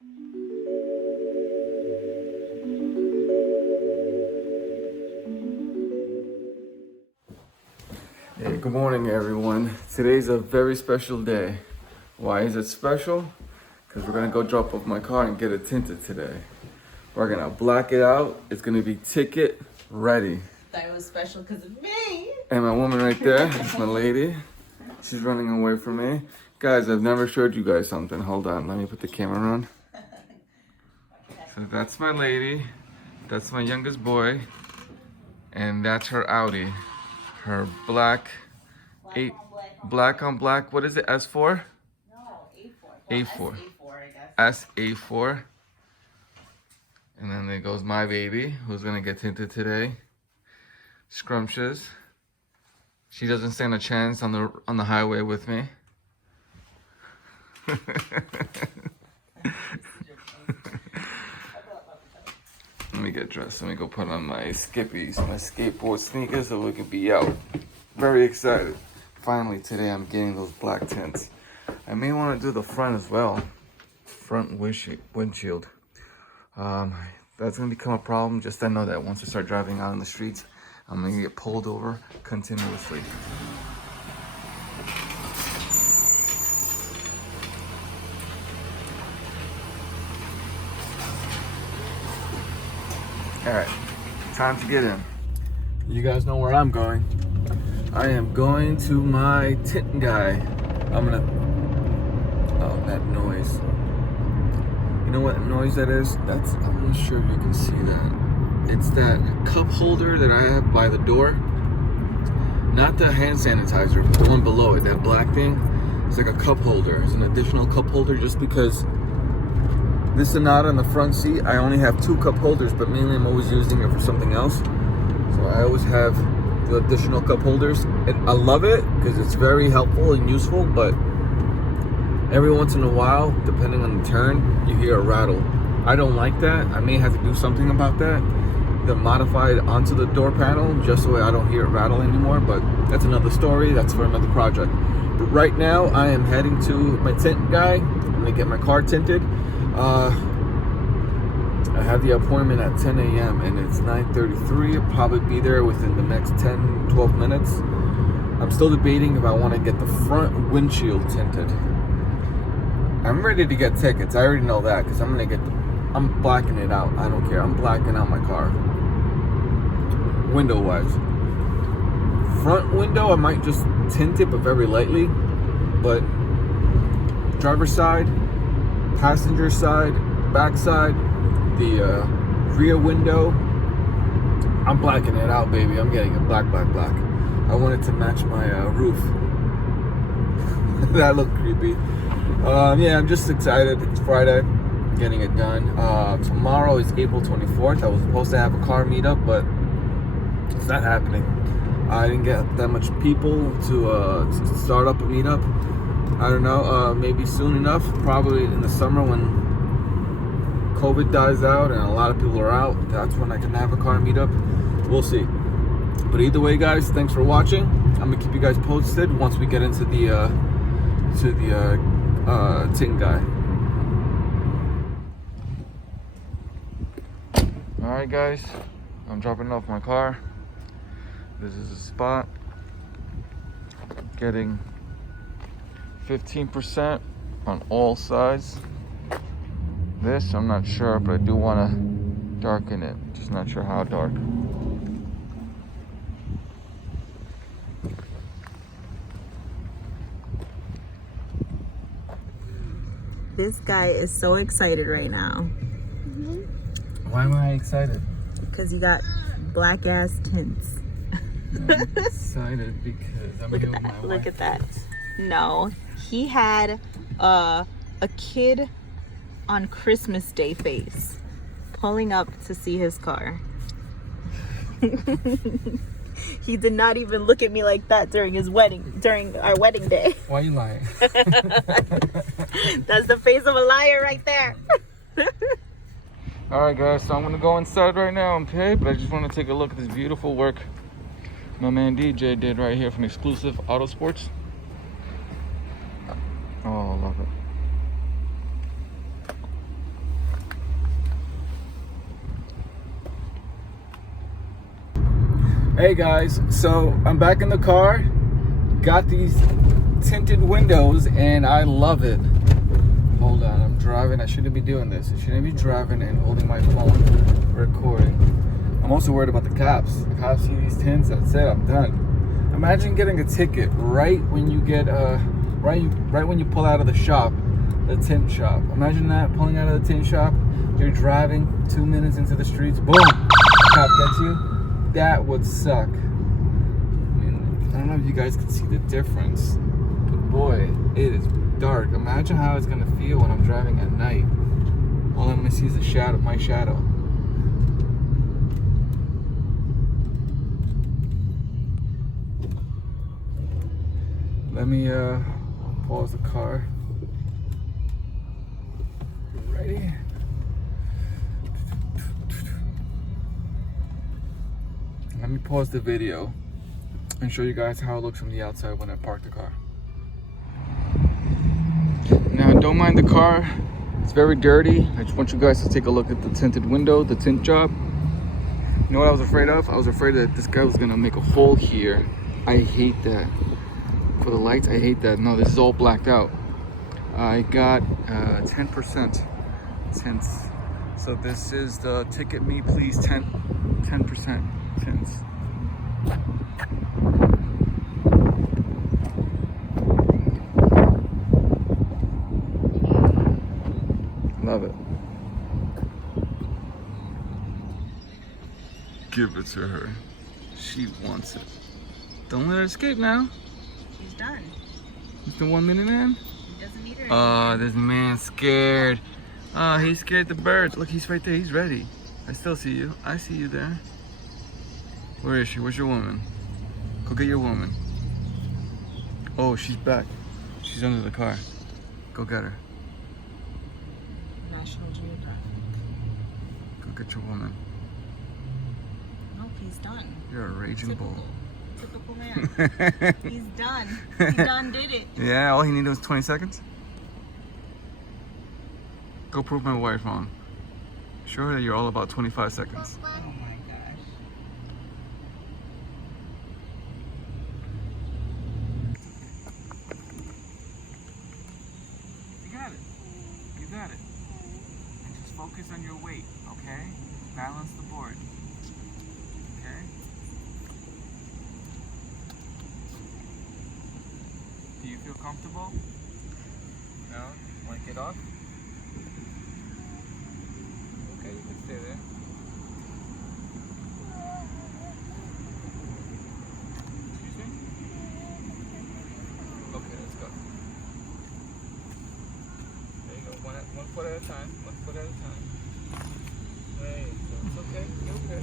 Hey, good morning everyone. Today's a very special day. Why is it special? Because we're gonna go drop off my car and get it tinted today. We're gonna black it out. It's gonna be ticket ready. Thought it was special because of me. And my woman right there, that's my lady. She's running away from me. Guys, I've never showed you guys something. Hold on, let me put the camera on. So that's my lady. That's my youngest boy. And that's her Audi. Her black on black. What is it? S4? No, A4. A4. S4, I guess. SA4. And then there goes my baby, who's gonna get tinted today. Scrumptious. She doesn't stand a chance on the highway with me. Let me get dressed. Let me go put on my skippies, my skateboard sneakers, so we can be out. Very excited. Finally today I'm getting those black tints. I may want to do the front as well. Front windshield. That's gonna become a problem. Just I know that once I start driving out in the streets, I'm gonna get pulled over continuously. All right, time to get in. You guys know where I'm going. I am going to my tint guy. I'm gonna, oh, that noise. You know what noise that is? I'm not sure if you can see that. It's that cup holder that I have by the door. Not the hand sanitizer, but the one below it, that black thing. It's like a cup holder. It's an additional cup holder just because this Sonata in the front seat, I only have 2 cup holders, but mainly I'm always using it for something else. So I always have the additional cup holders. And I love it because it's very helpful and useful, but every once in a while, depending on the turn, you hear a rattle. I don't like that. I may have to do something about that. Then modify it onto the door panel just so I don't hear it rattle anymore, but that's another story. That's for another project. But right now, I am heading to my tint guy. I'm gonna get my car tinted. I have the appointment at 10 a.m. and it's 9:33. I'll probably be there within the next 10, 12 minutes. I'm still debating if I want to get the front windshield tinted. I'm ready to get tickets. I already know that because I'm blacking it out. I don't care. I'm blacking out my car. Window wise. Front window, I might just tint it, but very lightly. But driver's side, passenger side, back side, the rear window, I'm blacking it out, baby. I'm getting it black. I want it to match my roof. That looked creepy. Yeah, I'm just excited. It's Friday, getting it done. Tomorrow is April 24th. I was supposed to have a car meetup, but it's not happening. I didn't get that much people to start up a meetup. I don't know, maybe soon enough, probably in the summer when COVID dies out and a lot of people are out. That's when I can have a car meetup. We'll see. But either way, guys, thanks for watching. I'm gonna keep you guys posted once we get into the tint guy. All right, guys, I'm dropping off my car. This is a spot. Getting 15% on all sides. This, I'm not sure, but I do want to darken it. Just not sure how dark. This guy is so excited right now. Why am I excited? Because you got black ass tints. I'm excited because I'm here with my wife. Look at that. No, he had a kid on Christmas Day face pulling up to see his car. He did not even look at me like that during our wedding day. Why are you lying? That's the face of a liar right there. All right, guys, so I'm gonna go inside right now, okay? But I just want to take a look at this beautiful work my man DJ did right here from Xclusive Auto Sports. Oh, I love it. Hey guys, so I'm back in the car. Got these tinted windows and I love it. Hold on, I'm driving. I shouldn't be doing this. I shouldn't be driving and holding my phone recording. I'm also worried about the cops. The cops see these tints, that's it, I'm done. Imagine getting a ticket right when you get right when you pull out of the shop, the tint shop. Imagine that, pulling out of the tint shop, you're driving 2 minutes into the streets, boom, cop gets you. That would suck. I mean, I don't know if you guys can see the difference, but boy, it is dark. Imagine how it's gonna feel when I'm driving at night. All I'm gonna see is the shadow, my shadow. Let me pause the car. Ready? Let me pause the video and show you guys how it looks from the outside when I park the car. Now, don't mind the car. It's very dirty. I just want you guys to take a look at the tinted window, the tint job. You know what I was afraid of? I was afraid that this guy was gonna make a hole here. I hate that. For the lights, I hate that. No, this is all blacked out. I got 10% tints. So this is the ticket me please 10% tints. Love it. Give it to her. She wants it. Don't let her escape now. She's done. It's the 1 minute man. He doesn't need her. Oh, this man's scared. Oh, he's scared the birds. Look, he's right there. He's ready. I still see you. I see you there. Where is she? Where's your woman? Go get your woman. Oh, she's back. She's under the car. Go get her. National Geographic. Go get your woman. Nope, he's done. You're a raging bull. Typical man. He's done. He done did it. Yeah, all he needed was 20 seconds. Go prove my wife wrong. Show her that you're all about 25 seconds. Oh my gosh. You got it. You got it. And just focus on your weight, okay? Balance the board. Okay? Do you feel comfortable? No? Want to get off? Okay, you can stay there. Excuse me? Okay, let's go. There you go. One foot at a time. One foot at a time. There you go. It's okay. You're okay.